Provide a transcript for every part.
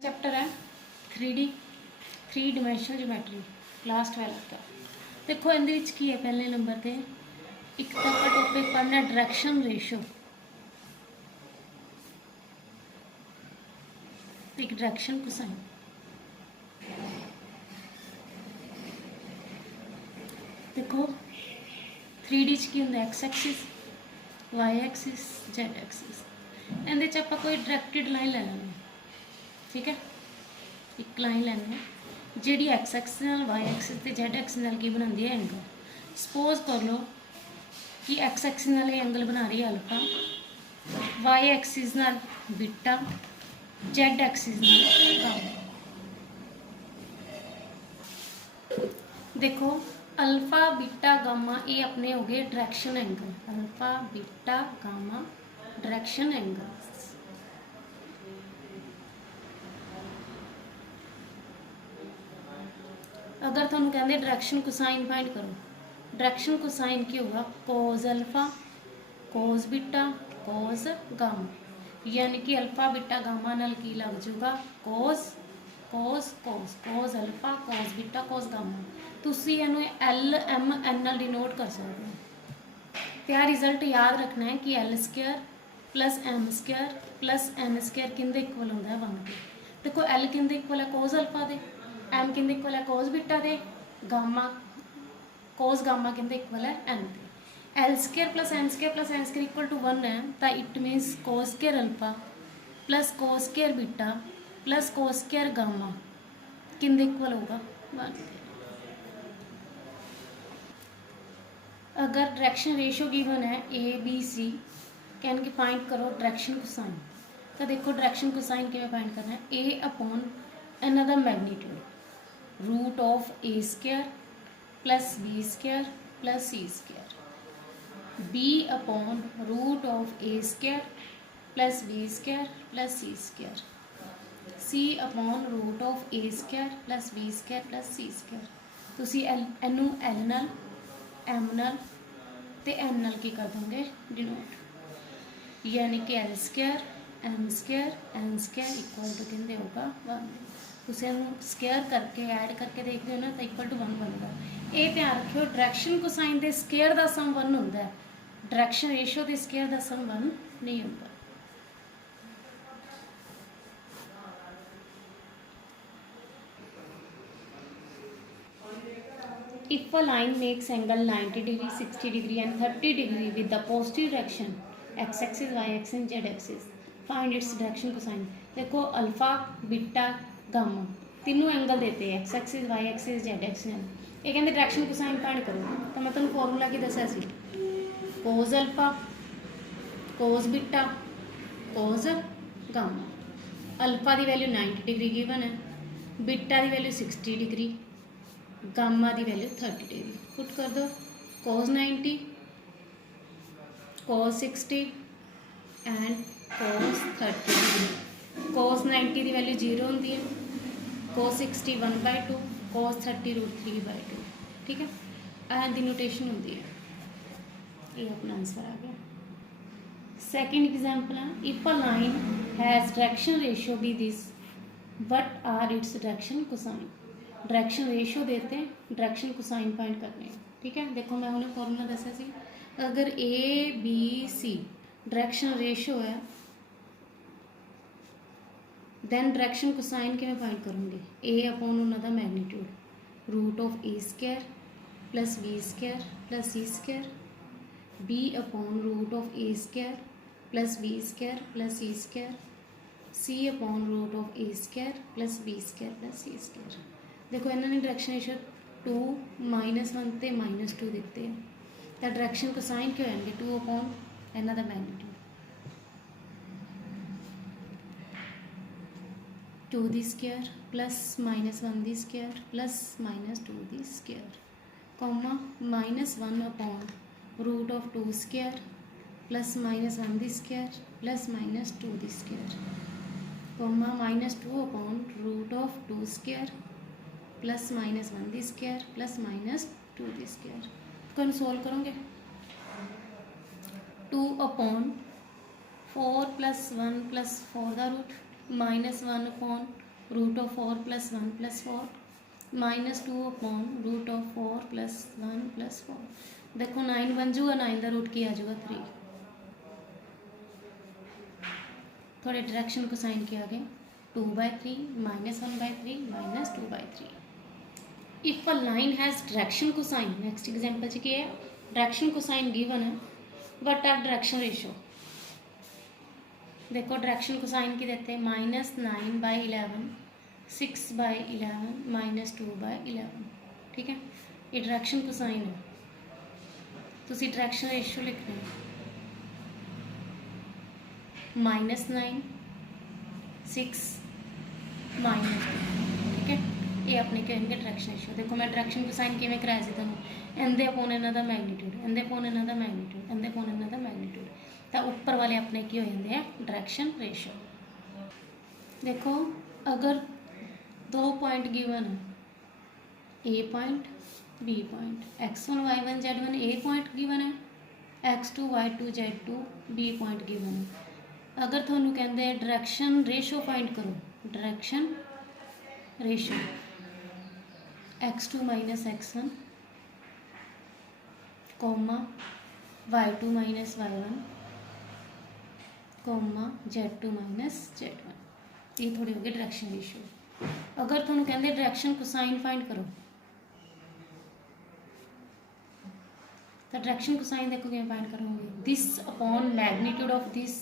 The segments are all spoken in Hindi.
चैप्टर है 3D 3 डिमेंशनल ज्योमैट्री क्लास 12 का। देखो ਇਹਦੇ ਵਿੱਚ ਕੀ ਹੈ। पहले नंबर ਤੇ एक तो ਆਪਾਂ टॉपिक पढ़ना डायरेक्शन रेशो, एक डायरेक्शन कोसाइन। देखो 3D च की होंगे X axis, Y axis, Z axis. ਇਹਦੇ ਚ ਆਪਾਂ कोई डायरेक्टेड लाइन ले लेंगे, ठीक है। एक लाइन लैनी है जी एक्स एक्सिस नाल वाई एक्सिस ते जेड एक्सिस नाल की बनाती है एंगल। सपोज कर लो कि एक्स एक्सिस नाल एंगल बना रही है अल्फा, वाई एक्सिस नाल बीटा, जेड एक्सिस नाल गामा। देखो अल्फा बीटा गामा ये अपने हो गए direction angle. Alpha beta gamma direction angle. अगर तुम कहते डायरेक्शन कोसाइन फाइंड करो, डायरेक्शन कोसाइन की होगा कोज अल्फा कोज बीटा कोज गामा, यानी कि अल्फा बीटा गामा नाल की लग जाऊगा कोज कोज कोज कोज अल्फा कोज बीटा कोज गामा। तुसी इहनूं एल एम एन नाल डिनोट कर सकते हो। तो यह रिजल्ट याद रखना है कि L square plus M square plus N square किंदे इक्वल होंदा है 1 के। देखो एल किंदे इक्वल है कोज अल्फा दे, एम किंदे इक्वल है कोज बीटा दे, गामा कोज गामा किंदे इक्वल है एन दे। L square plus N square equal to 1 है, तो it means cos square alpha plus cos square beta plus cos square gamma किंदे इक्वल होगा 1। अगर डायरेक्शन रेशियो गिवन है ए बी सी, कैन की फाइंड करो डायरेक्शन कोसाइन। तो देखो डायरेक्शन कोसाइन किवें फाइंड करना है। A upon another magnitude root of A square plus B square plus C square, B upon root of A square plus B square plus C square, C upon root of A square plus B square plus C square. तुसी एनू एल नाल एम नाल ते एन नाल की कर दोगे डिनोट, यानी कि L square M square N square equal to किंदे होगा 1। उसे स्केयर करके ऐड करके देखते हो ना तो इक्वल टू 1 बनता। ये ध्यान रखियो डायरेक्शन कोसाइन के स्केयर का सम 1 होंदा है, डायरेक्शन रेशियो के स्केयर का सम 1 नहीं होता। If a line makes angle 90 degree, 60 degree and 30 degree with the positive direction x axis, y axis and z axis, find its direction cosine। देखो अल्फा बीटा गामा तीनों एंगल देते हैं X axis Y axis Z axis. ये कहते डायरेक्शन कोसाइन फाइंड करो, तो मैं तुम्हें फॉर्मूला की दसा सी कोज अल्फा कोज बीटा कोज गामा। अल्फा की वैल्यू 90 डिग्री गिवन है, बीटा की वैल्यू 60 डिग्री, गामा की वैल्यू 30 डिग्री। पुट कर दो कोज 90 कोज 60 एंड कोज 30 डिग्री। कोज 90 की वैल्यू 0 होंगी है, कोज 60 1/2, कोज 30 √3/2। ठीक है, एंड दी नोटेशन होंगी है। ये अपना आंसर आ गया। सेकेंड एग्जाम्पल है if a line has direction ratio be this what are its direction cosine. Direction ratio देते हैं, डायरेक्शन कोसाइन फाइंड करने हैं। ठीक है, देखो मैं उन्हें फॉर्मूला दसा सी, अगर A B C direction ratio है दैन डायरेक्शन कोसाइन किवें फाइंड करूँगी। ए अपॉन उन्होंने magnitude root of A square plus B square plus C square, B upon root of A square plus B square plus C square, C upon root of A square plus B square plus C square. देखो इन्होंने डायरेक्शन रेशियो 2 -1 ते -2 दिते हैं, तो डायरेक्शन कोसाइन क्या होंगे 2 अपॉन इन्हों का magnitude 2 the square plus -1 the square plus -2 the square, comma -1 upon root of 2 square plus -1 the square plus -2 the square, comma -2 upon root of 2 square plus -1 the square plus -2 the square. को सोल्व करोगे 2 अपॉन 4 + 1 + 4 का root -1 upon root of 4 plus 1 plus 4 minus 2 upon root of 4 plus 1 plus 4। देखो 9 बन जूगा, 9 का रूट की आ जाऊगा 3। थोड़े डायरेक्शन को साइन किया गया 2/3 minus 1/3 minus 2/3। If a line has direction को साइन, नैक्सट एग्जाम्पल च क्या है, डायरेक्शन को साइन गिवन है वट आर डायरेक्शन रेशो। देखो डायरेक्शन को साइन की देते हैं -9/11 6/11 -2/11। ठीक है, ये डायरेक्शन को साइन है, तो डायरेक्शन रेशो लिखना है -9 6 -2। ठीक है, ये अपने कहेंगे डायरेक्शन रेशो। देखो मैं डायरेक्शन को साइन किवें कराया सी तुहानूं, इनदे अपॉन इन्हां दा मैगनीट्यूड, इनदे अपॉन इन्हां दा मैगनीट्यूड, इनदे अपॉन इन्हां दा मैगनीट्यूड, तो उपर वाले अपने की हो जाते हैं डायरेक्शन रेशो। देखो अगर 2 पॉइंट गिवन है, A point B point, x1 y1 z1 A point given है, x2 y2 z2 B point given है। अगर थानू कहते डायरेक्शन रेशो फाइंड करो, direction ratio x2 minus x1 comma y2 minus y1 comma z2 minus z1, ये थोड़ी हो गई डायरेक्शन रेशो। अगर थानू कहते डायरेक्शन कोसाइन फाइंड करो, तो डायरेक्शन कोसाइन देखो किवें फाइंड करोगे, this upon magnitude of this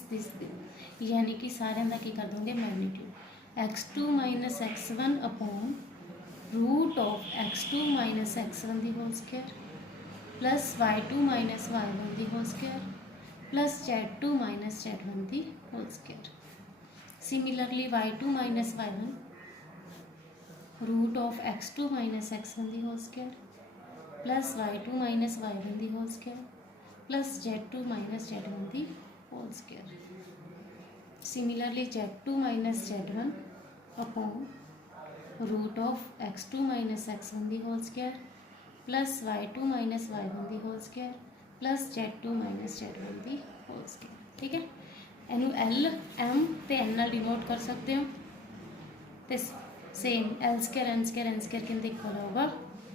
यानी कि सारे का की कर दोगे magnitude x2 minus x1 upon root of x2 minus x1 the whole square plus y2 minus y1 the whole square plus z2 minus z1 the whole square. Similarly y2 minus y1 root of x2 minus x1 the whole square plus y2 minus y1 the whole square plus z2 minus z1 the whole square. Similarly z2 minus z1 upon root of x2 minus x1 the whole square plus y2 minus y1 the whole square plus z2 minus z1 the whole square. ठीक है, इनू एल एम ते एन नाल डिनोट कर सकते हो, तो same L square N square N square किंदे इक्वल होगा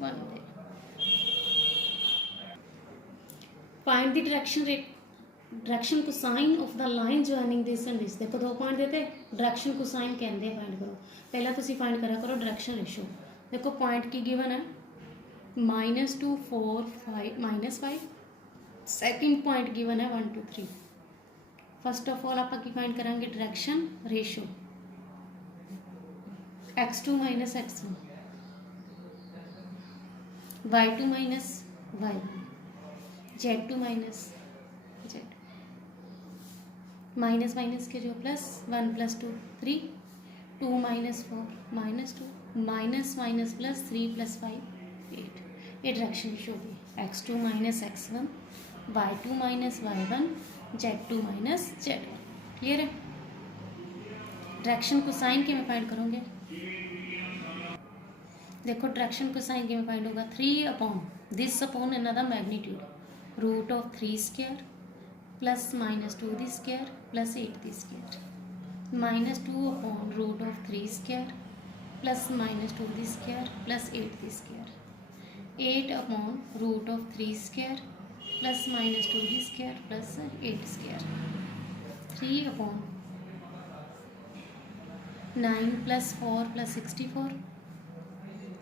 1 दे। Find the direction cosine of the line joining this and this. देखो 2 पॉइंट देते, डायरेक्शन कोसाइन कहते फाइंड करो। पहला तुसी फाइंड करा करो डायरेक्शन रेशो। देखो पॉइंट की गिवन है -2 4 5 -5, सेकंड पॉइंट गिवन है 1 2 3। फर्स्ट ऑफ ऑल आप की फाइंड करांगे direction ratio x2 minus x1 y2 minus y1 z2 minus z, minus minus के जो plus 1 plus 2 3 2 minus 4 minus 2 minus minus plus 3 plus 5 8। ये डायरेक्शन रेशो होगी x2 minus x1 y2 minus y1 z2 minus z1। Clear है? डायरेक्शन को साइन के में फाइंड करोगे, देखो डायरेक्शन को साइन के में फाइंड होगा 3 अपॉन दिस अपॉन इन्हां दा magnitude root of 3 square plus -2 the square plus 8 दी square -2 upon root of 3 square plus -2 the square plus 8 दी square 8 upon root of 3 square plus -2 the square plus 8 square 3 upon 9 plus 4 plus 64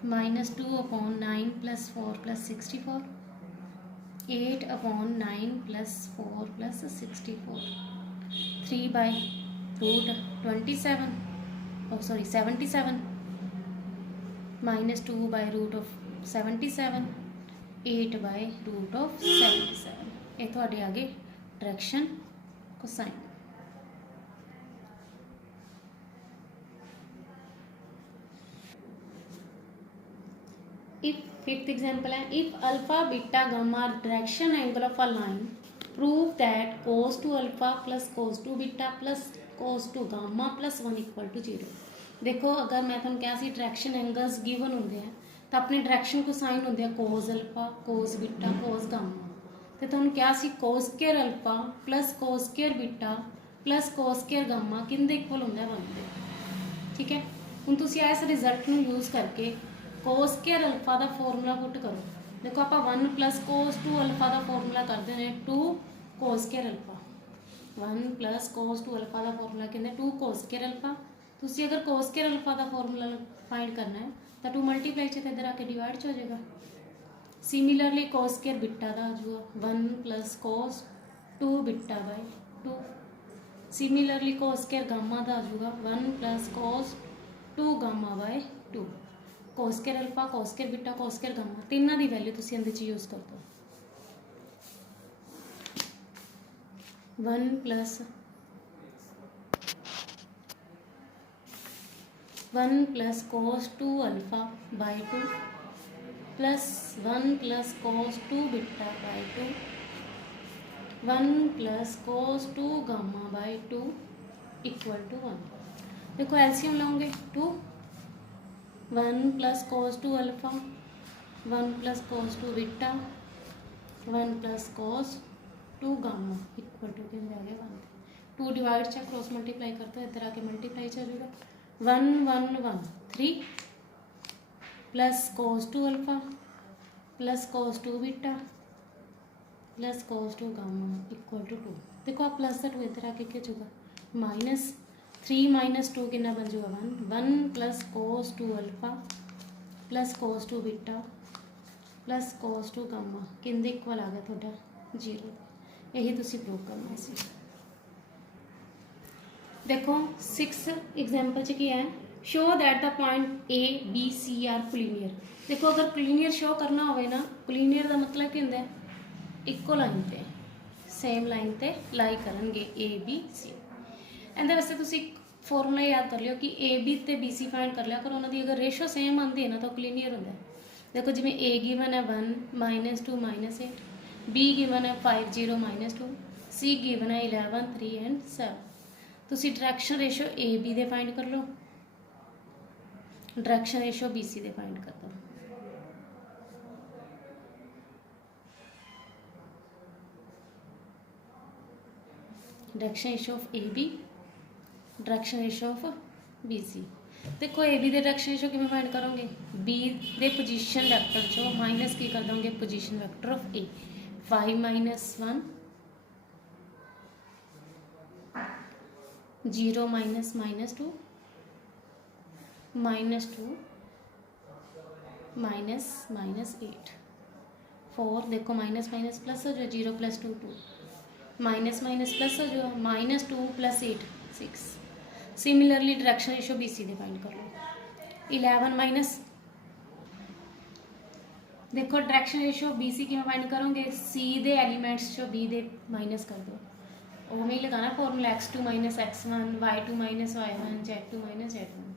-2 upon 9 plus 4 plus 64 8 upon 9 plus 4 plus 64 3 by root 27 77 -2 by root of 77 8 by root of 77। ये थोड़े आगे direction cosine. If fifth example है, if alpha beta gamma direction angle of a line prove that cos two alpha plus cos two beta plus cos two gamma plus 1 equal to 0। देखो अगर मैं तुहानूं कहा सी डायरेक्शन एंगल्स गिवन होंगे हैं तो अपने डायरेक्शन को साइन होंगे हैं cos alpha cos beta cos gamma, तो तुहानूं कहा सी cos square alpha plus cos square beta plus cos square gamma किंदे इक्वल होंगे 1 दे। ठीक है, ਹੁਣ ਤੁਸੀਂ ਇਸ ਰਿਜ਼ਲਟ ਨੂੰ ਯੂਜ਼ ਕਰਕੇ cos ਸਕੁਅਰ ਅਲਫਾ ਦਾ ਫਾਰਮੂਲਾ ਪੁੱਟ ਕਰੋ। ਦੇਖੋ ਆਪਾਂ 1 + cos 2 ਅਲਫਾ ਦਾ ਫਾਰਮੂਲਾ ਕਰਦੇ ਨੇ 2 cos square alpha. 1 + cos 2 alpha ਦਾ ਫਾਰਮੂਲਾ ਕਹਿੰਦੇ 2 cos ਸਕੁਅਰ ਅਲਫਾ। ਤੁਸੀਂ ਅਗਰ cos ਸਕੁਅਰ ਅਲਫਾ ਦਾ ਫਾਰਮੂਲਾ ਫਾइंड करना है ਤਾਂ 2 ਮਲਟੀਪਲਾਈ 'ਚ ਇੱਧਰ ਆ ਕੇ ਡਿਵਾਈਡ 'ਚ ਹੋ ਜਾਏਗਾ। सिमिलरली cos स्क्वायर बिट्टा का आ जाऊगा 1 + cos 2 beta by 2। Similarly cos square gamma का आ जाऊगा 1 + cos 2 gamma by 2। cos square alpha cos square beta cos square gamma तीनों की वैल्यू तुम इहदे यूज कर दो। 1 + cos 2 alpha by 2 plus 1 + cos 2 beta by 2 1 + cos 2 gamma by 2 = 1। देखो एलसीएम लाओगे 2 1 + cos 2 alpha 1 + cos 2 beta 1 + cos 2 gamma = के आ गया 1। 2 डिवाइड से क्रॉस मल्टीप्लाई करते हो इधर आके मल्टीप्लाई चल जाएगा 1 1 1 3 plus cos 2 alpha plus cos 2 beta plus cos 2 gamma = 2। देखो आप प्लस का 2 इधर आके क्या होगा -3 - 2 कितना बन जाएगा 1 1 + cos 2 alpha plus cos 2 beta plus cos 2 gamma किंदे इक्वल आ गया थोड़ा 0। यही तुसी प्रूव करना सी। देखो 6 एग्जाम्पल च क्या है show that the point A B C are collinear. देखो अगर कोलिनियर शो करना हो ना कोलिनियर का मतलब की होंगे इक्को लाइन पे सेम लाइन पे लाई करनगे ए बी सी। इहदे वास्ते तुसी फॉर्मूला याद कर लियो कि ए बी ते बी सी फाइंड कर लिया करो उन्होंने अगर रेशो सेम आती है ना तो कोलिनियर होंगे। देखो जिमें ए गिवन है 1 - 2 - 8 बी गिवन है 5 0 - 2 सी गिवन है 11 3 एंड 7। तुसी डायरेक्शन रेशो ए बी दे फाइंड कर लो डायरेक्शन रेशो बी सी दे फाइंड कर दो। Direction ratio of A B direction ratio of B C. देखो ए बी दे डायरेक्शन रेशो किवें फाइंड करोगे बी दे पोजीशन वैक्टर चो माइनस की कर दोगे पोजीशन वैक्टर ऑफ ए 5 - 1 0 - -2 -2 -8 4। देखो माइनस माइनस प्लस हो जाए 0 + 2 2 माइनस माइनस प्लस हो जाए -2 + 8 6। Similarly direction ratio B C दे फाइंड कर लो 11 माइनस। देखो डायरेक्शन रेशो बी सी किवें फाइंड करोगे सी दे एलीमेंट्स चो बी दे माइनस कर दो उवें ही लगाना formula x2 - x1 y2 - y1 z2 - z1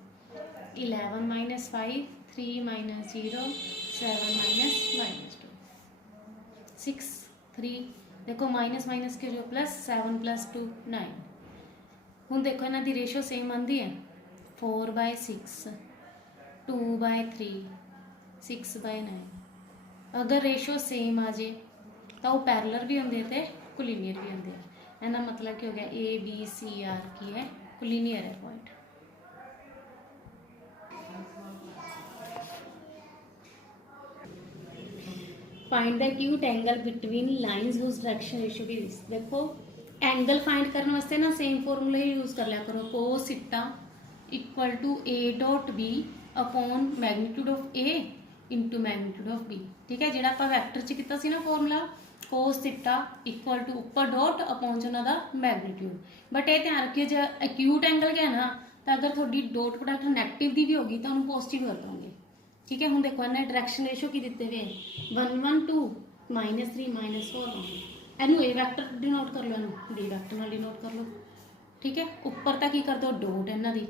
11 - 5 3 - 0 7 - -2 6 3। देखो माइनस माइनस के जो प्लस 7 + 2 9। हूँ देखो इन्हों की रेशो सेम आती है 4/6 2/3 6/9। अगर रेशो सेम आ जाए तो वह पैरेलल भी होंगे तो कोलिनियर भी होंगे। इहदा मतलब क्या हो गया ए बी सी आर की है कोलिनियर है point. Find the acute angle between lines whose direction ratio भी दिस। देखो एंगल फाइंड करने वास्ते ना सेम फॉर्मूला ही यूज कर लिया करो cos theta = A.B upon magnitude of A into magnitude of B। ठीक है जिहड़ा आपां वैक्टर च कीता सी ना फॉर्मूला cos थीटा = उपर डॉट अपॉन च उन्हां दा मैग्नीट्यूड। बट ये ध्यान रखिए जो एक्यूट एंगल है ना तो अगर थोड़ी डॉट प्रोडक्ट नैगेटिव की भी होगी तो उन्होंने पॉजिटिव कर दोगे। ठीक है हूँ देखो इन्हें डायरेक्शन रेशो की दिते हुए 1 1 2 -3 -4 इनू ए वैक्टर डिनोट कर लो इनू बी वैक्टर नाल डिनोट कर लो। ठीक है उपर तक की कर दो डॉट इन्हों की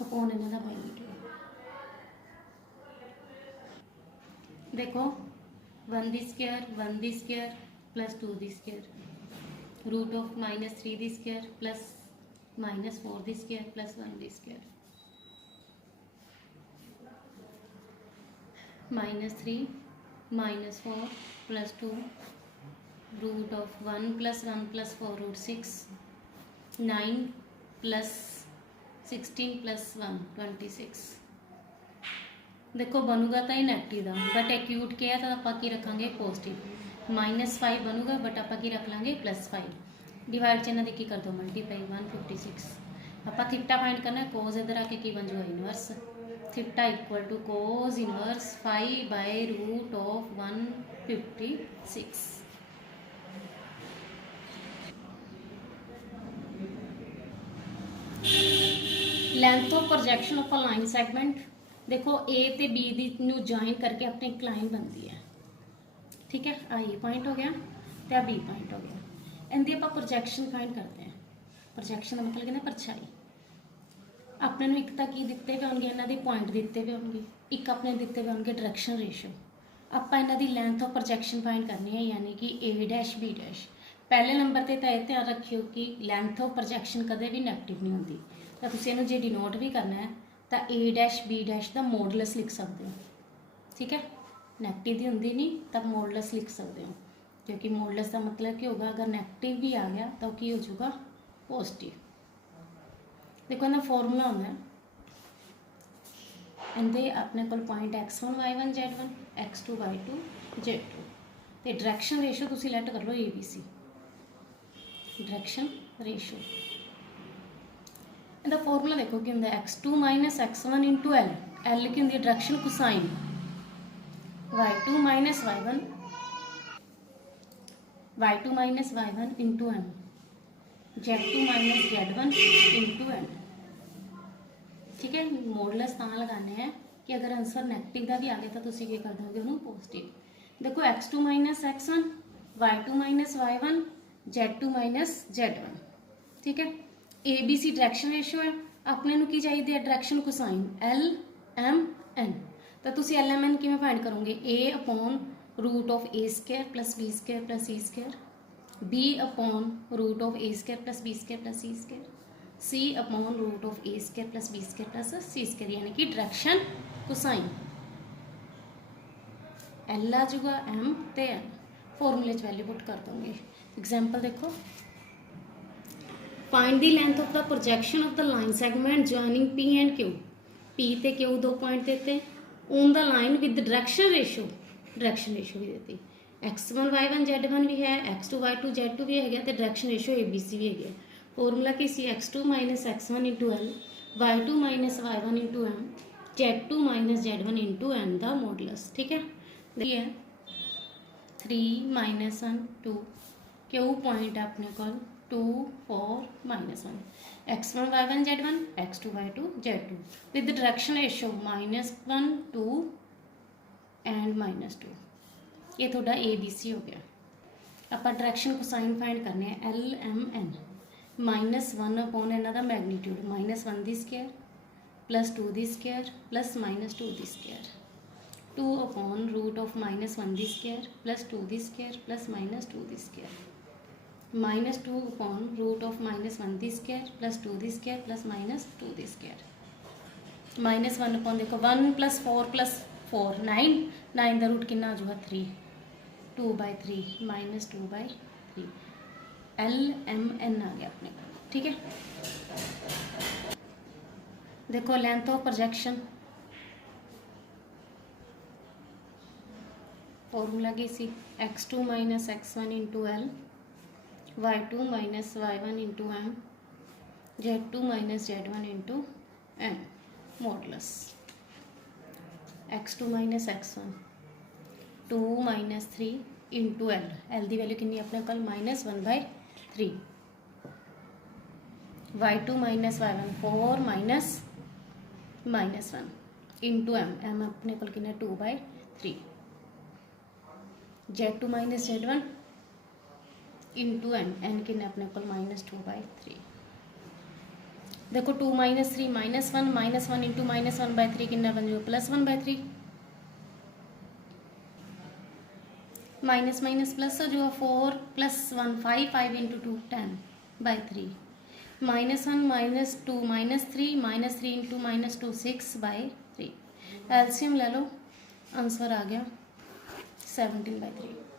अपॉन इन्हों का मैग्नीट्यूड। देखो 1 दी square 1 the square plus 2 the square root of -3 दी स्क्वायर प्लस -4 दी square plus 1 the square -3 -4 + 2 root of 1 + 1 + 4 √6 9 + 16 + 1 26। देखो बनूगा तो इनएक्टिव का बट एक्यूट क्या है तो आप रखा पॉजिटिव -5 बनूगा बट आप रख लाँगे +5 डिवाइड च इन्होंने की कर दो मल्टीप्लाई 156 आप थीटा फाइंड करना कोज इधर आके की बन जाएगा inverse theta equal to cos inverse 5/√156। Length of projection of a line segment देखो ए ते बी दी नू ज्वाइन करके अपने एक लाइन बनती है ठीक है आ ए पॉइंट हो गया तो आ बी पॉइंट हो गया इनकी आप प्रोजेक्शन फाइंड करते हैं प्रोजेक्शन का मतलब कहना परछाई अपने एक तो की दिते हुए होंगे इन्हों के पॉइंट दिते हुए होंगे एक अपने दिते हुए होंगे डायरैक्शन रेशो आप इन्हों की लेंथ ऑफ प्रोजेक्शन फाइंड करनी है यानी कि A' B'। पहले नंबर पर तो यह ध्यान रखियो कि लेंथ ऑफ प्रोजेक्शन कदे भी नैगेटिव नहीं होती तो तुम इन्हू जो डिनोट भी करना है तो A' B' का मॉडुलस लिख सकते हो ठीक है नैगेटिव की होंगी नहीं तब मॉडुलस लिख सकते हो क्योंकि मॉडुलस का मतलब क्या होगा अगर नैगेटिव भी आ गया तो की हो जाऊगा पॉजिटिव। देखो इन्हें फॉर्मूला होंगे इनके अपने को point x1 y1 z1 x2 y2 z2 तो डायरैक्शन रेशो तुम लैट कर लो ABC डायरैक्शन रेशो इनका फॉर्मूला देखो कि होंगे x2 - x1 × L L की होंगी direction cosine y2 - y1 y2 - y1 × M z2 - z1 × N ठीक है मॉडुलस ता लगाने हैं कि अगर आंसर नैगेटिव का भी आ गया तो तुम ये कर दोगे उन्होंने पॉजिटिव। देखो x2 - x1 y2 - y1 z2 - z1 ठीक है ABC डायरैक्शन रेशो है अपने की चाहिए डायरैक्शन कोसाइन LMN तो तुम LMN किमें फाइंड करोगे A/√A² + B² + C² B/√A² + B² + C² C/√A² + B² + C² यानी कि डायरैक्शन कोसाइन L आ जाऊगा M तो N फॉर्मूले वैल्यू पुट कर दूंगी। एग्जाम्पल देखो find the length of the projection of the line segment joining P and Q P ते Q 2 पॉइंट देते on the line with direction ratio भी देती x1 y1 z1 भी है x2 y2 z2 भी है तो डायरैक्शन रेशो ABC भी है फॉर्मूला की सी x2 - x1 × L y2 - y1 × M z2 - z1 × N का मॉडुलस ठीक है 3 - 1 2 Q पॉइंट अपने को 2 4 -1 x1 y1 z1 x2 y2 z2 with direction ratio -1 2 and -2 ये थोड़ा ABC हो गया। आप डायरैक्शन कोसाइन फाइंड करने LMN -1 इन्हों का मैगनीट्यूड -1 दी स्केयर +2 दी स्केयर +-2 दी स्केयर 2/√1 दी स्केयर +2 दी स्केयर +-2 दी स्केयर -2/√1 दी स्केयर +2 दी स्केयर +-2 दी स्केयर -1 देखो 1 + 4 + 4 9 का रूट कितना आ जाऊगा 3 2/3 -2/3 LMN आ गया अपने ठीक है। देखो लेंथ ऑफ प्रोजेक्शन फॉर्मूला की सी x2 - x1 × L y2 - y1 × M z2 - z1 × N modulus x2 - x1 2 - 3 × L L की वैल्यू कितनी अपने को -1/3 y2 - y1 4 -1 × M अपने को कितना 2/3 z2 - z1 × N N कितने अपने को -2/3 देखो 2 - 3 -1 -1 × -1/3 कितना बन जाएगा +1/3 प्लस हो जाएगा 4 + 1 5 5 × 2 10/3 -1 -2 -3 -3 × -2 6/3 एलसीएम ले लो आंसर आ गया 17/3